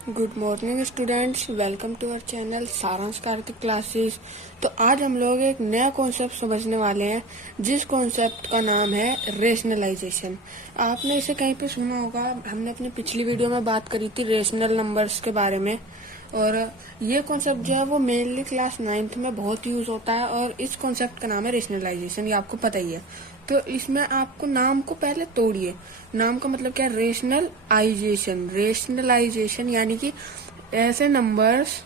Good morning students, welcome to our channel Saransh Kartik classes. तो आज हम लोग एक नया कॉन्सेप्ट समझने वाले हैं, जिस कॉन्सेप्ट का नाम है रेशनलाइजेशन। आपने इसे कहीं पे सुना होगा। हमने अपनी पिछली वीडियो में बात करी थी रेशनल नंबर्स के बारे में, और ये कॉन्सेप्ट जो है वो मेनली क्लास 9th में बहुत यूज होता है, और इस कॉन्सेप्ट का नाम है रेशनलाइजेशन। ये आपको पता ही है। तो इसमें आपको नाम को पहले तोड़िए। नाम का मतलब क्या है? रेशनलाइजेशन। रेशनलाइजेशन यानी कि ऐसे नंबर्स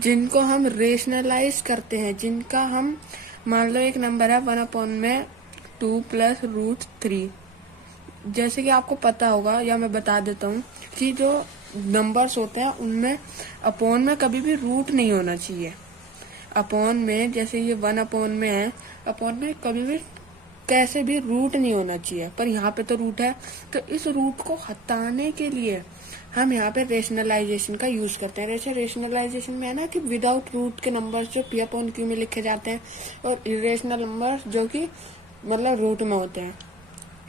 जिनको हम रेशनलाइज करते हैं, जिनका हम, मान लो एक नंबर है 1/2 + √3। जैसे कि आपको पता होगा, या मैं बता देता हूँ कि जो नंबर्स होते हैं उनमें अपॉन में कभी भी रूट नहीं होना चाहिए। अपॉन में, जैसे ये 1 में है, अपॉन में कभी भी कैसे भी रूट नहीं होना चाहिए, पर यहाँ पे तो रूट है। तो इस रूट को हटाने के लिए हम यहाँ पे रेशनलाइजेशन का यूज करते हैं। जैसे रेशनलाइजेशन में है ना कि विदाउट रूट के नंबर्स जो P/Q में लिखे जाते हैं, और इरेशनल नंबर्स जो कि मतलब रूट में होते हैं।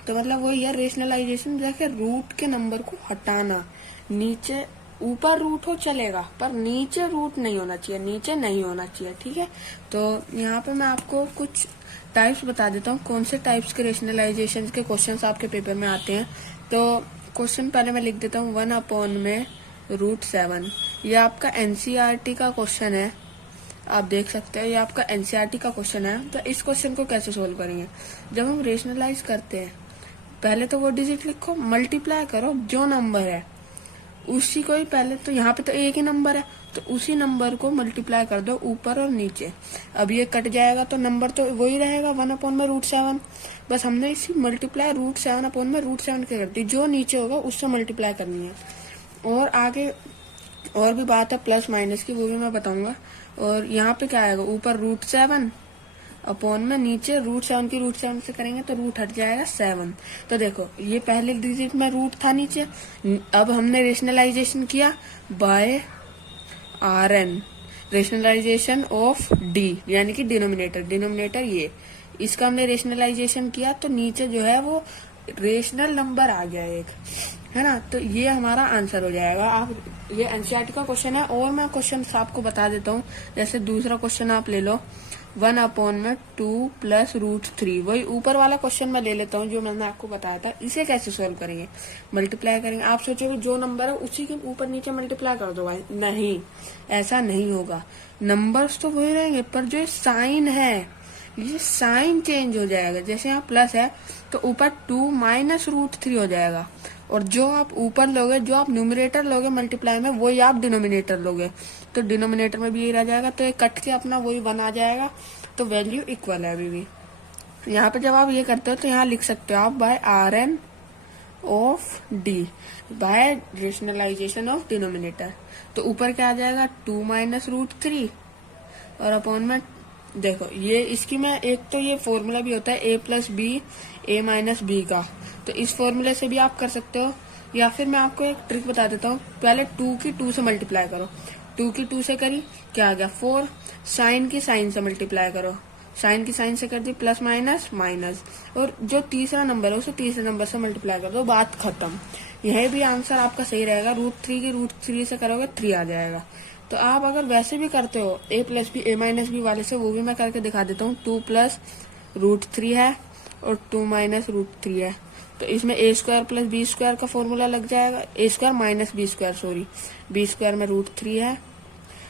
तो मतलब वही है रेशनलाइजेशन, जैसे रूट के नंबर को हटाना। नीचे ऊपर रूट हो चलेगा, पर नीचे रूट नहीं होना चाहिए, नीचे नहीं होना चाहिए, ठीक है। तो यहाँ पे मैं आपको कुछ टाइप्स बता देता हूँ, कौन से टाइप्स के रेशनलाइजेशन के क्वेश्चंस आपके पेपर में आते हैं। तो क्वेश्चन पहले मैं लिख देता हूँ, 1/√7। ये आपका एनसीईआरटी का क्वेश्चन है, आप देख सकते हैं। ये आपका एनसीईआरटी का क्वेश्चन है। तो इस क्वेश्चन को कैसे सोल्व करेंगे? जब हम रेशनलाइज करते हैं, पहले तो वो डिजिट लिखो, मल्टीप्लाई करो जो नंबर है उसी को ही। पहले तो यहाँ पे तो एक ही नंबर है, तो उसी नंबर को मल्टीप्लाई कर दो ऊपर और नीचे। अब ये कट जाएगा तो नंबर तो वही रहेगा 1/√7। बस हमने इसी मल्टीप्लाई √7/√7 के कर दी। जो नीचे होगा उससे मल्टीप्लाई करनी है। और आगे और भी बात है प्लस माइनस की, वो भी मैं बताऊंगा। और यहाँ पे क्या आएगा? ऊपर √7 अपॉन में नीचे √7 की √7 से करेंगे तो रूट हट जाएगा 7। तो देखो, ये पहले डिजिट में रूट था नीचे। अब हमने रेशनलाइजेशन किया by RN, rationalization of D, यानी कि डिनोमिनेटर ये, इसका हमने रेशनलाइजेशन किया। तो नीचे जो है वो रेशनल नंबर आ गया एक, है ना। तो ये हमारा आंसर हो जाएगा। आप, ये एनसीईआरटी का क्वेश्चन है, और मैं क्वेश्चन आपको बता देता हूँ। जैसे दूसरा क्वेश्चन आप ले लो, 1/2 + √3। वही ऊपर वाला क्वेश्चन मैं ले लेता हूँ जो मैंने आपको बताया था। इसे कैसे सोल्व करेंगे? मल्टीप्लाई करेंगे। आप सोचोगे जो नंबर है उसी के ऊपर नीचे मल्टीप्लाई कर दो भाई, नहीं, ऐसा नहीं होगा। नंबर्स तो वही रहेंगे, पर जो साइन है, ये साइन चेंज हो जाएगा। जैसे यहाँ प्लस है तो ऊपर 2 - √3 हो जाएगा, और जो आप ऊपर लोगे, जो आप न्यूमरेटर लोगे मल्टीप्लाई में, वही आप डिनोमिनेटर लोगे। तो डिनोमिनेटर में भी यही रह जाएगा, तो ये कट के अपना वही 1 आ जाएगा। तो वैल्यू इक्वल है अभी भी। यहाँ पे जब आप ये करते हो तो यहाँ लिख सकते हो आप by RN of D, by rationalization of denominator. तो ऊपर क्या आ जाएगा? 2 - √3, और अपॉन में देखो ये इसकी मैं एक, तो ये फॉर्मूला भी होता है A + B A - B का। तो इस फॉर्मूले से भी आप कर सकते हो, या फिर मैं आपको एक ट्रिक बता देता हूँ। पहले 2 की 2 से मल्टीप्लाई करो। 2 की 2 से करी, क्या आ गया? 4। साइन की साइन से मल्टीप्लाई करो, साइन की साइन से कर दी प्लस माइनस, और जो तीसरा नंबर है उसे तीसरे नंबर से मल्टीप्लाई कर दो, बात खत्म। यह भी आंसर आपका सही रहेगा। √3 की √3 से करोगे 3 आ जाएगा। तो आप अगर वैसे भी करते हो A + B A - B वाले से, वो भी मैं करके दिखा देता हूँ। 2 + √3 है और 2 - √3 है, तो इसमें A² + B² का फॉर्मूला लग जाएगा। A² - B², सॉरी, B² में √3 है,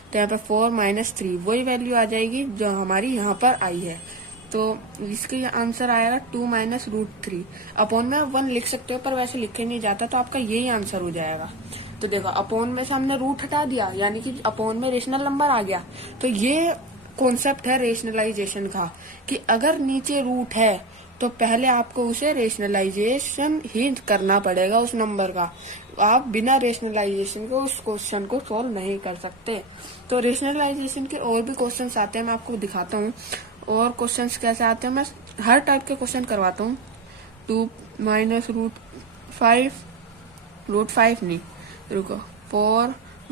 तो यहाँ पे 4 - 3 वही वैल्यू आ जाएगी जो हमारी यहाँ पर आई है। तो इसका आंसर आएगा 2 - √3। अपॉन में 1 लिख सकते हो, पर वैसे लिखे नहीं जाता, तो आपका यही आंसर हो जाएगा। तो देखो, अपॉन में से हमने रूट हटा दिया, यानी कि अपॉन में रेशनल नंबर आ गया। तो ये कॉन्सेप्ट है रेशनलाइजेशन का, कि अगर नीचे रूट है तो पहले आपको उसे रेशनलाइजेशन ही करना पड़ेगा उस नंबर का। आप बिना रेशनलाइजेशन के उस क्वेश्चन को सोल्व नहीं कर सकते। तो रेशनलाइजेशन के और भी क्वेश्चंस आते हैं, मैं आपको दिखाता हूँ। और क्वेश्चंस कैसे आते हैं, मैं हर टाइप के क्वेश्चन करवाता हूँ। 2 - √5 नहीं, रुको, 4 -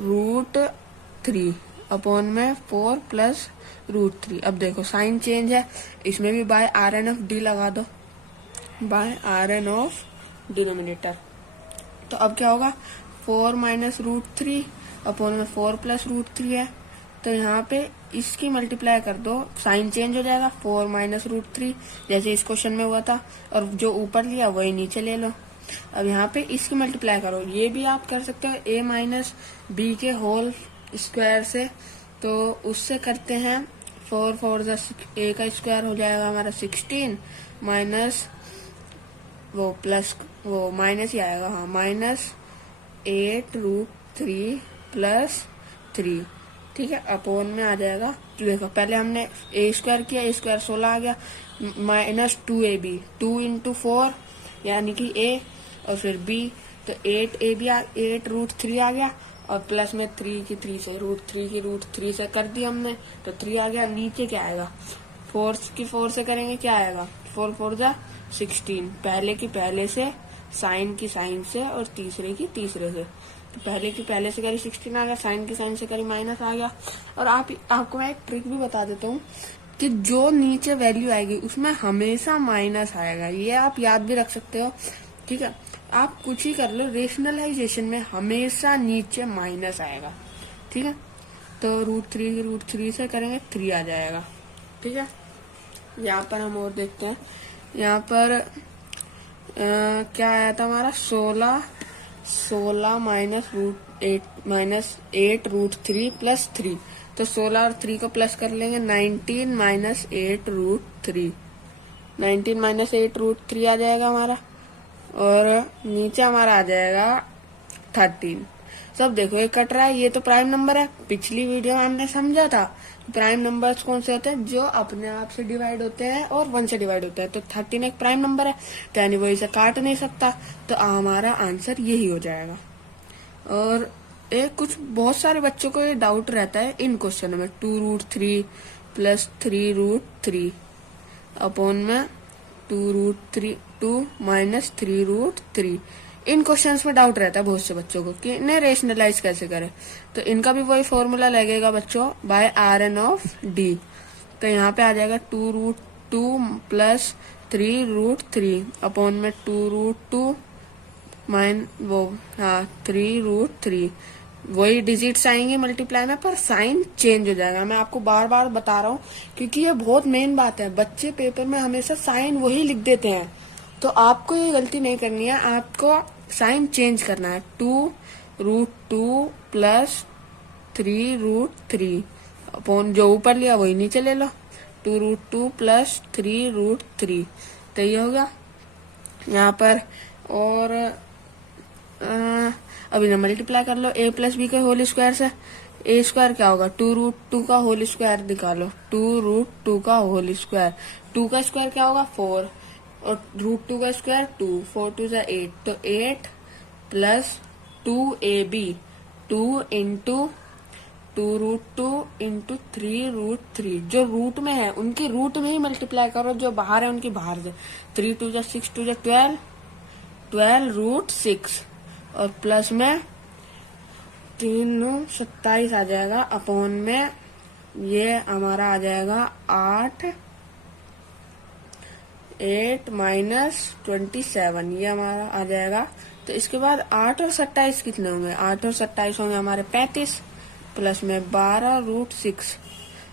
√3 अपॉन में 4 + √3। अब देखो साइन चेंज है, इसमें भी बाय RN ऑफ D लगा दो, बाय RN ऑफ डिनोमिनेटर। तो अब क्या होगा? 4 माइनस रूट 3 अपॉन में 4 प्लस रूट 3 है, तो यहाँ पे इसकी मल्टीप्लाई कर दो, साइन चेंज हो जाएगा, 4 माइनस रूट 3 जैसे इस क्वेश्चन में हुआ था, और जो ऊपर लिया वही नीचे ले लो। अब यहाँ पे इसकी मल्टीप्लाई करो, ये भी आप कर सकते हो a माइनस बी के होल स्क्वायर से, तो उससे करते हैं 4 4 a का स्क्वायर हो जाएगा हमारा 16 माइनस वो प्लस वो माइनस ही आएगा, हाँ माइनस 8 रूट 3 प्लस 3, ठीक है, अपॉन में आ जाएगा। देखो पहले हमने a स्क्वायर किया, a स्क्वायर 16 आ गया, माइनस 2ab 2 इंटू 4 यानी कि a और फिर b, तो 8ab 8 रूट 3 आ गया, और प्लस में 3 की 3 से रूट 3 से कर दिया हमने, तो 3 आ गया। नीचे क्या आएगा, 4 की 4 से करेंगे, क्या आएगा 4 4 जा 16, पहले की पहले से, साइन की साइन से, और तीसरे की तीसरे से, तो पहले की पहले से करी 16 आ गया, साइन की साइन से करी माइनस आ गया। और आपको मैं एक ट्रिक भी बता देता हूँ कि जो नीचे वैल्यू आएगी उसमें हमेशा माइनस आएगा, ये आप याद भी रख सकते हो, ठीक है। आप कुछ ही कर लो, रेशनलाइजेशन में हमेशा नीचे माइनस आएगा, ठीक है। तो रूट 3 से करेंगे 3 आ जाएगा, ठीक है। यहाँ पर हम और देखते हैं, यहाँ पर क्या आया था हमारा 16 माइनस 8 रूट 3 प्लस 3, तो 16 और 3 को प्लस कर लेंगे, 19 माइनस 8 रूट 3, 19 माइनस 8 रूट 3 आ जाएगा हमारा, और नीचे हमारा आ जाएगा 13। सब देखो ये कट रहा है, ये तो प्राइम नंबर है, पिछली वीडियो में हमने समझा था प्राइम नंबर्स कौन से होते हैं, जो अपने आप से डिवाइड होते हैं और 1 से डिवाइड होते हैं, तो 13 एक प्राइम नंबर है, तो यानी वो इसे काट नहीं सकता, तो हमारा आंसर यही हो जाएगा। और एक कुछ बहुत सारे बच्चों को ये डाउट रहता है इन क्वेश्चन में, 2 रूट 3 प्लस 3 रूट 3 अपॉन में 2 माइनस 3 रूट 3, इन क्वेश्चंस में डाउट रहता है बहुत से बच्चों को कि इन्हें रेशनलाइज कैसे करें, तो इनका भी वही फॉर्मूला लगेगा बच्चों, बाय Rn ऑफ d, तो यहाँ पे आ जाएगा 2 रूट 2 प्लस 3 रूट 3 अपॉन में 2 रूट 2 3 रूट 3, वही डिजिट्स आएंगे मल्टीप्लाई में, पर साइन चेंज हो जाएगा। मैं आपको बार बार बता रहा हूँ क्योंकि ये बहुत मेन बात है, बच्चे पेपर में हमेशा साइन वही लिख देते हैं, तो आपको ये गलती नहीं करनी है, आपको साइन चेंज करना है। 2 रूट 2 प्लस 3 रूट 3 अपॉन जो ऊपर लिया वही नीचे ले लो, 2 रूट 2 प्लस 3 रूट 3, तो ये होगा यहाँ पर। और अभी ना मल्टीप्लाई कर लो a प्लस बी के होल स्क्वायर से, a स्क्वायर क्या होगा 2 रूट 2 का होल स्क्वायर निकालो, 2 रूट 2 का होल स्क्वायर, 2 का स्क्वायर क्या होगा 4, और रूट 2 का स्क्वायर 2, 4 2 जा 8, तो 8 plus 2ab 2 into 2 root 2 into 3 root 3, जो रूट में है उनकी रूट में ही मल्टीप्लाई करो, जो बाहर है उनकी बाहर से, 3 2 जा 6 2 जा 12 रूट 6, और प्लस में 3 9 27 आ जाएगा, अपॉन में ये हमारा आ जाएगा 8 माइनस 27, ये हमारा आ जाएगा। तो इसके बाद 8 और 27 कितने होंगे, 8 और 27 होंगे हमारे 35, प्लस में 12 रूट 6।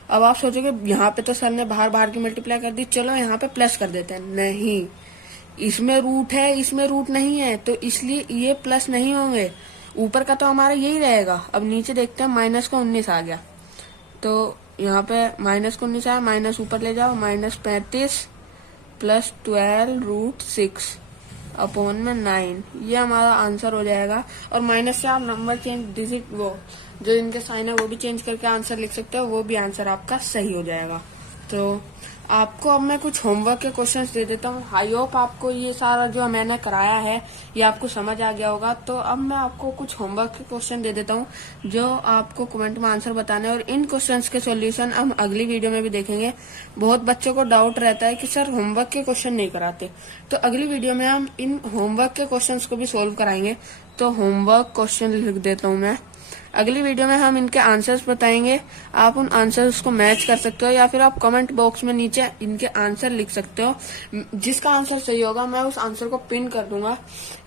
अब आप सोचोगे यहाँ पे तो सर ने बाहर बाहर की मल्टीप्लाई कर दी, चलो यहाँ पे प्लस कर देते हैं, नहीं, इसमें रूट है इसमें रूट नहीं है, तो इसलिए ये प्लस नहीं होंगे, ऊपर का तो हमारा यही रहेगा। अब नीचे देखते हैं, माइनस का 19 आ गया, तो यहाँ पे माइनस का 19 आया, माइनस ऊपर ले जाओ, माइनस 35 प्लस 12 रूट 6 अपॉन में 9, ये हमारा आंसर हो जाएगा। और माइनस से आप नंबर चेंज, डिजिट वो जो इनके साइन है वो भी चेंज करके आंसर लिख सकते हो, वो भी आंसर आपका सही हो जाएगा। तो आपको अब मैं कुछ होमवर्क के क्वेश्चंस दे देता हूँ। आई होप आपको ये सारा जो मैंने कराया है ये आपको समझ आ गया होगा। तो अब मैं आपको कुछ होमवर्क के क्वेश्चन दे देता हूँ जो आपको कमेंट में आंसर बताने, और इन क्वेश्चंस के सॉल्यूशन हम अगली वीडियो में भी देखेंगे। बहुत बच्चों को डाउट रहता है कि सर होमवर्क के क्वेश्चन नहीं कराते, तो अगली वीडियो में हम इन होमवर्क के क्वेश्चन को भी सोल्व कराएंगे। तो होमवर्क क्वेश्चन लिख देता हूँ मैं। अगली वीडियो में हम इनके आंसर्स बताएंगे। आप उन आंसर्स को मैच कर सकते हो या फिर आप कमेंट बॉक्स में नीचे इनके आंसर लिख सकते हो। जिसका आंसर सही होगा मैं उस आंसर को पिन कर दूंगा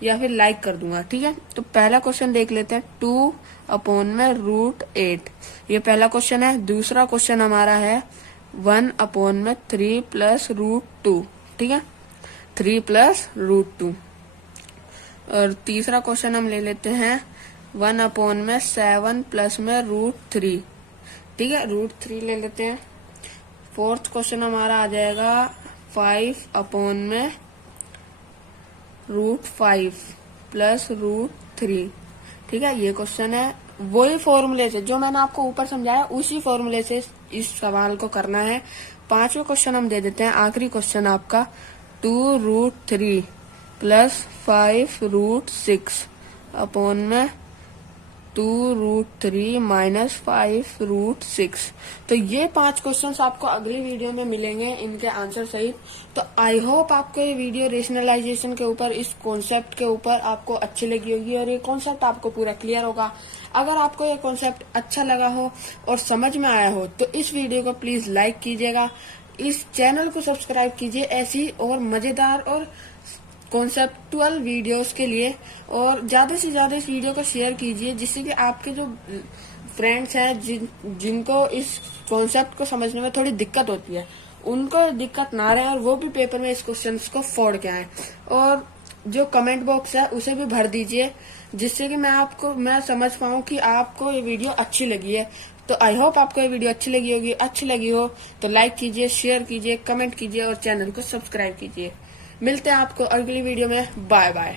या फिर लाइक कर दूंगा, ठीक है। तो पहला क्वेश्चन देख लेते हैं, 2/√8, ये पहला क्वेश्चन है। दूसरा क्वेश्चन हमारा है 1/3 + √2, ठीक है, 3 + √2। और तीसरा क्वेश्चन हम ले लेते हैं 1/7 + √3, ठीक है, √3 ले लेते हैं। फोर्थ क्वेश्चन हमारा आ जाएगा 5/√5 + √3, ठीक है, ये क्वेश्चन है। वही फॉर्मूले से जो मैंने आपको ऊपर समझाया उसी फॉर्मूले से इस सवाल को करना है। पांचवा क्वेश्चन हम दे देते हैं, आखिरी क्वेश्चन आपका 2√3 + 5√6 / 2√3 - 5√6। तो ये 5 क्वेश्चंस आपको अगली वीडियो में मिलेंगे इनके आंसर सहित। तो आई होप आपको ये वीडियो रेशनलाइजेशन के ऊपर, इस कॉन्सेप्ट के ऊपर आपको अच्छी लगी होगी और ये कॉन्सेप्ट आपको पूरा क्लियर होगा। अगर आपको ये कॉन्सेप्ट अच्छा लगा हो और समझ में आया हो तो इस वीडियो को प्लीज लाइक कीजिएगा, इस चैनल को सब्सक्राइब कीजिए ऐसी और मजेदार और कॉन्सेप्टुअल वीडियोस के लिए, और ज्यादा से ज्यादा इस वीडियो को शेयर कीजिए जिससे कि आपके जो फ्रेंड्स हैं जिनको इस कॉन्सेप्ट को समझने में थोड़ी दिक्कत होती है उनको दिक्कत ना रहे और वो भी पेपर में इस क्वेश्चन को फोड़ के आए। और जो कमेंट बॉक्स है उसे भी भर दीजिए जिससे कि मैं समझ पाऊँ कि आपको ये वीडियो अच्छी लगी है। तो आई होप आपको ये वीडियो अच्छी लगी होगी। अच्छी लगी हो तो लाइक कीजिए, शेयर कीजिए, कमेंट कीजिए और चैनल को सब्सक्राइब कीजिए। मिलते हैं आपको अगली वीडियो में। Bye bye.